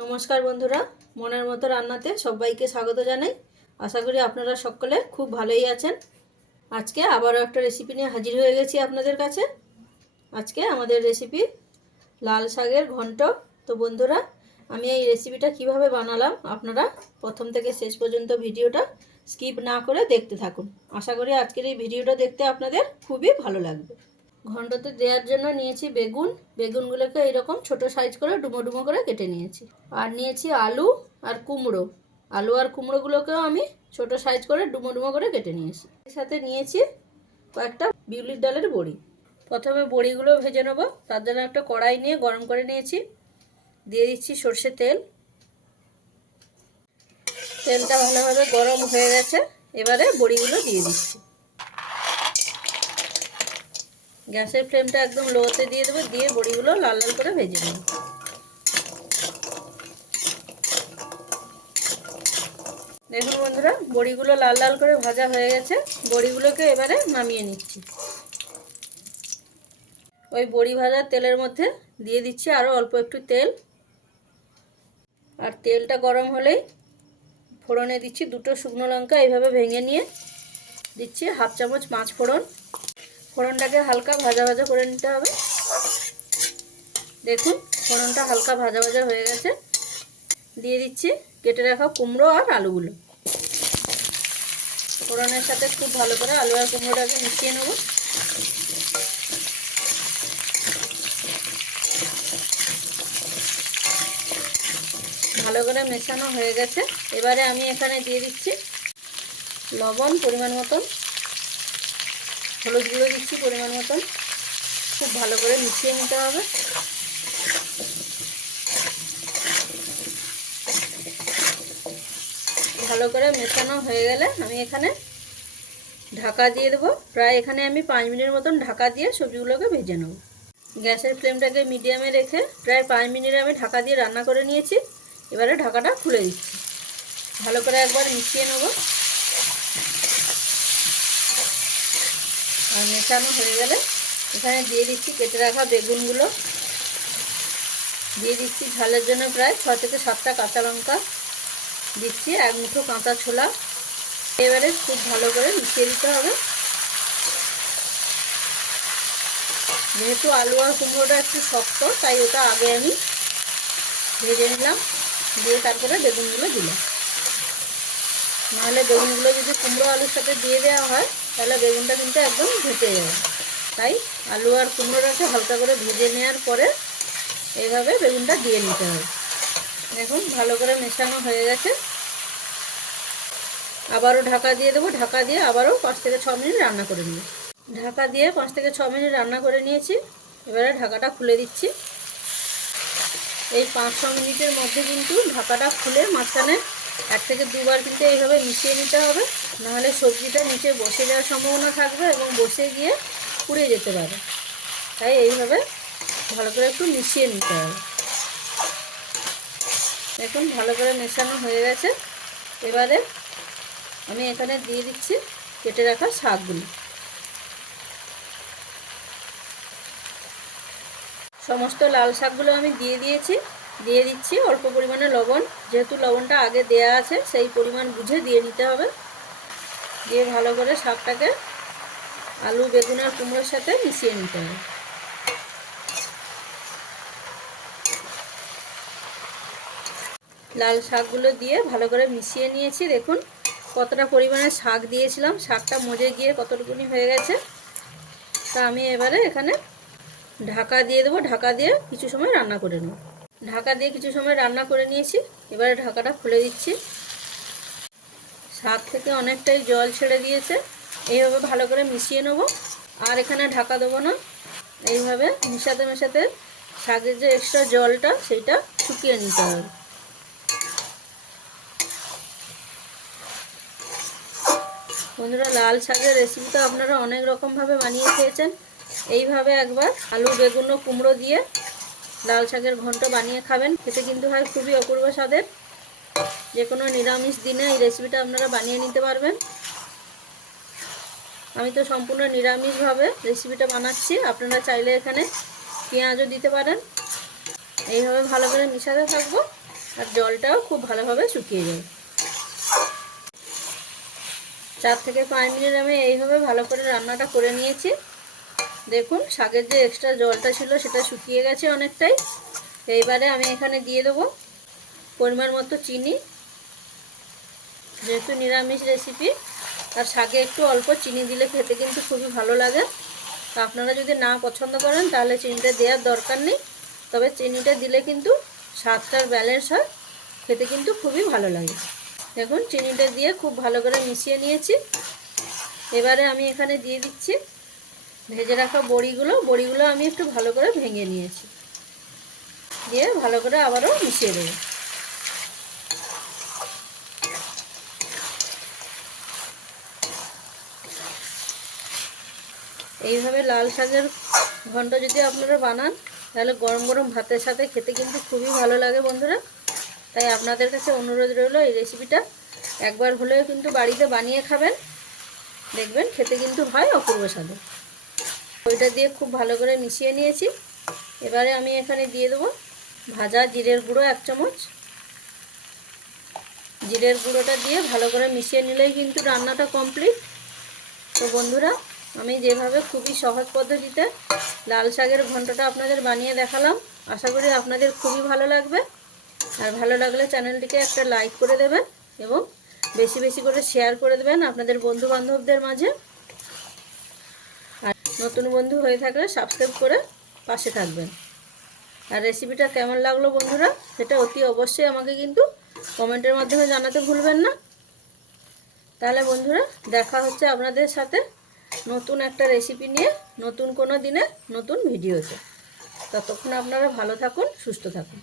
নমস্কার বন্ধুরা, মনের মতো রান্নাতে সবাইকে স্বাগত জানাই। আশা করি আপনারা সকলে খুব ভালোই আছেন। আজকে আবারও একটা রেসিপি নিয়ে হাজির হয়ে গেছি আপনাদের কাছে। আজকে আমাদের রেসিপি লাল শাকের ঘন্ট। তো বন্ধুরা, আমি এই রেসিপিটা কীভাবে বানালাম আপনারা প্রথম থেকে শেষ পর্যন্ত ভিডিওটা স্কিপ না করে দেখতে থাকুন। আশা করি আজকের এই ভিডিওটা দেখতে আপনাদের খুবই ভালো লাগবে। ঘন্টতে দেওয়ার জন্য নিয়েছি বেগুন। বেগুনগুলোকে এরকম ছোট সাইজ করে ডুমো ডুমো করে কেটে নিয়েছি। আর নিয়েছি আলু আর কুমড়ো। আলু আর কুমড়োগুলোকেও আমি ছোট সাইজ করে ডুমো ডুমো করে কেটে নিয়েছি। এর সাথে নিয়েছি কয়েকটা বিউলির ডালের বড়ি। প্রথমে বড়িগুলো ভেজে নেব। তার জন্য একটা কড়াই নিয়ে গরম করে নিয়েছি। দিয়ে দিচ্ছি সর্ষে তেল। তেলটা ভালোভাবে গরম হয়ে গেছে। এবারে বড়িগুলো দিয়ে দিচ্ছি। গ্যাসের ফ্লেমটা একদম লোতে দিয়ে দেবো, দিয়ে বড়িগুলো লাল লাল করে ভেজে নেব। দেখুন বন্ধুরা, বড়িগুলো লাল লাল করে ভাজা হয়ে গেছে। বড়িগুলোকে এবারে নামিয়ে নিচ্ছি। ওই বড়ি ভাজার তেলের মধ্যে দিয়ে দিচ্ছি আরও অল্প একটু তেল। আর তেলটা গরম হলেই ফোড়নে দিচ্ছি দুটো শুকনো লঙ্কা, এইভাবে ভেঙে নিয়ে দিচ্ছি হাফ চামচ পাঁচ ফোড়ন। ফোড়নটাকে হালকা ভাজা ভাজা করে নিতে হবে। দেখুন, ফোড়নটা হালকা ভাজা ভাজা হয়ে গেছে। দিয়ে দিচ্ছি কেটে রাখা কুমড়ো আর আলুগুলো। ফোড়নের সাথে খুব ভালো করে আলু আর কুমড়োটাকে মিশিয়ে নেব। ভালো করে মেশানো হয়ে গেছে। এবারে আমি এখানে দিয়ে দিচ্ছি লবণ পরিমাণ মতন। হলুদ গুঁড়ো দিচ্ছি পরিমাণ মতন। খুব ভালো করে মিশিয়ে নিতে হবে। ভালো করে মেশানো হয়ে গেলে আমি এখানে ঢাকা দিয়ে দেবো। প্রায় এখানে আমি পাঁচ মিনিট মতন ঢাকা দিয়ে সবজিগুলোকে ভেজে নেব। গ্যাসের ফ্লেমটাকে মিডিয়ামে রেখে প্রায় পাঁচ মিনিট আমি ঢাকা দিয়ে রান্না করে নিয়েছি। এবারে ঢাকাটা খুলে দিচ্ছি। ভালো করে একবার মিশিয়ে নেব। আর মেশানো হয়ে গেলে এখানে দিয়ে দিচ্ছি কেটে রাখা বেগুনগুলো। দিয়ে দিচ্ছি ঝালের জন্য প্রায় ছ থেকে সাতটা কাঁচা লঙ্কা দিচ্ছি, এক মুঠো কাঁচা ছোলা। এবারে খুব ভালো করে মিশিয়ে দিতে হবে। যেহেতু আলু আর কুমড়োটা একটু শক্ত, তাই ওটা আগে আমি ভেজে নিলাম, দিয়ে তারপরে বেগুনগুলো দিলাম। নাহলে বেগুনগুলো যদি কুমড়ো আলুর সাথে দিয়ে দেওয়া হয় তাহলে বেগুনটা কিন্তু একদম ঘেটে যাবে। তাই আলু আর কুমড়োটাকে হালকা করে ভেজে নেওয়ার পরে এইভাবে বেগুনটা দিয়ে নিতে হবে। দেখুন, ভালো করে মেশানো হয়ে গেছে। আবারও ঢাকা দিয়ে দেবো। ঢাকা দিয়ে আবারও পাঁচ থেকে ছ মিনিট রান্না করে নেব। ঢাকা দিয়ে পাঁচ থেকে ছ মিনিট রান্না করে নিয়েছি। এবারে ঢাকাটা খুলে দিচ্ছি। এই পাঁচ ছ মিনিটের মধ্যে কিন্তু ঢাকাটা খুলে মাঝখানে এক থেকে দুবার কিন্তু এইভাবে মিশিয়ে নিতে হবে। নাহলে সবজিটা নিচে বসে যাওয়ার সম্ভাবনা থাকবে এবং বসে গিয়ে পুড়ে যেতে পারে। তাই এইভাবে ভালো করে একটু মিশিয়ে নিতে হবে। দেখুন, ভালো করে মেশানো হয়ে গেছে। এবারে আমি এখানে দিয়ে দিচ্ছি কেটে রাখা শাকগুলো। সমস্ত লাল শাকগুলো আমি দিয়ে দিয়েছি। দিয়ে দিচ্ছি, অল্প পরিমাণে লবণ। যেহেতু লবণটা আগে দেয়া আছে, সেই পরিমাণ বুঝে দিয়ে নিতে হবে। দিয়ে ভালো করে শাকটাকে আলু, বেগুন আর কুমড়োর সাথে মিশিয়ে নিতে হবে। লাল শাকগুলো দিয়ে ভালো করে মিশিয়ে নিয়েছি। দেখুন কতটা পরিমাণে শাক দিয়েছিলাম। শাকটা মজে গিয়ে কতটুকুনি হয়ে গেছে। তা আমি এবারে এখানে ঢাকা দিয়ে দেবো। ঢাকা দিয়ে কিছু সময় রান্না করে নেব। ঢাকা দিয়ে কিছু সময় রান্না করে নিয়েছি। এবারে ঢাকাটা খুলে দিচ্ছি। শাক থেকে অনেকটাই জল ছেড়ে দিয়েছে। এইভাবে ভালো করে মিশিয়ে নেব। আর এখানে ঢাকা দেবো না। এইভাবে মিশাতে মেশাতে শাকের যে এক্সট্রা জলটা, সেইটা শুকিয়ে নিতে হবে। বন্ধুরা, লাল শাকের রেসিপি তো আপনারা অনেক রকমভাবে বানিয়ে খেয়েছেন। এইভাবে একবার আলু, বেগুন ও কুমড়ো দিয়ে লাল শাকের ঘন্ট বানিয়ে খাবেন। খেতে কিন্তু হয় খুবই অপূর্ব স্বাদের। যে কোনো নিরামিষ দিনে এই রেসিপিটা আপনারা বানিয়ে নিতে পারবেন। আমি তো সম্পূর্ণ নিরামিষভাবে রেসিপিটা বানাচ্ছি। আপনারা চাইলে এখানে পেঁয়াজও দিতে পারেন। এইভাবে ভালো করে মিশাতে থাকব আর জলটাও খুব ভালোভাবে শুকিয়ে যাবে। চার থেকে পাঁচ মিনিট আমি এইভাবে ভালো করে রান্নাটা করে নিয়েছি। দেখুন, শাকের যে এক্সট্রা জলটা ছিল সেটা শুকিয়ে গেছে অনেকটাই। এইবারে আমি এখানে দিয়ে দেবো পরিমাণ মতো চিনি, যেহেতু নিরামিষ রেসিপি আর শাকে একটু অল্প চিনি দিলে খেতে কিন্তু খুবই ভালো লাগে। তা আপনারা যদি না পছন্দ করেন, তাহলে চিনিটা দেওয়ার দরকার নেই। তবে চিনিটা দিলে কিন্তু স্বাদটার ব্যালেন্স হয়, খেতে কিন্তু খুবই ভালো লাগে। দেখুন, চিনিটা দিয়ে খুব ভালো করে মিশিয়ে নিয়েছি। এবারে আমি এখানে দিয়ে দিচ্ছি ভেজে রাখা বড়িগুলো বড়িগুলো আমি একটু ভালো করে ভেঙে নিয়েছি। দিয়ে ভালো করে আবারও মিশিয়ে দেবো। এইভাবে লাল শাকের ঘন্ট যদি আপনারা বানান, তাহলে গরম গরম ভাতের সাথে খেতে কিন্তু খুবই ভালো লাগে বন্ধুরা। তাই আপনাদের কাছে অনুরোধ রইল, এই রেসিপিটা একবার হলেও কিন্তু বাড়িতে বানিয়ে খাবেন। দেখবেন খেতে কিন্তু হয় অপূর্ব স্বাদে। ওইটা দিয়ে খুব ভালো করে মিশিয়ে নিয়েছি। এবারে আমি এখানে দিয়ে দেবো ভাজা জিরের গুঁড়ো এক চামচ। জিরের গুঁড়োটা দিয়ে ভালো করে মিশিয়ে নিলেই কিন্তু রান্নাটা কমপ্লিট। তো বন্ধুরা, আমি যেভাবে খুবই সহজ পদ্ধতিতে লাল শাকের ঘন্টটা আপনাদের বানিয়ে দেখালাম, আশা করি আপনাদের খুবই ভালো লাগবে। আর ভালো লাগলে চ্যানেলটিকে একটা লাইক করে দেবেন এবং বেশি বেশি করে শেয়ার করে দেবেন আপনাদের বন্ধু বান্ধবদের মাঝে। নতুন বন্ধু হয়ে থাকলে সাবস্ক্রাইব করে পাশে থাকবেন। আর রেসিপিটা কেমন লাগল বন্ধুরা? সেটা অতি অবশ্যই আমাকে কিন্তু কমেন্টের মাধ্যমে জানাতে ভুলবেন না। তাহলে বন্ধুরা, দেখা হচ্ছে আপনাদের সাথে নতুন একটা রেসিপি নিয়ে, নতুন কোনো দিনে, নতুন ভিডিওতে ততক্ষণ আপনারা ভালো থাকুন, সুস্থ থাকুন।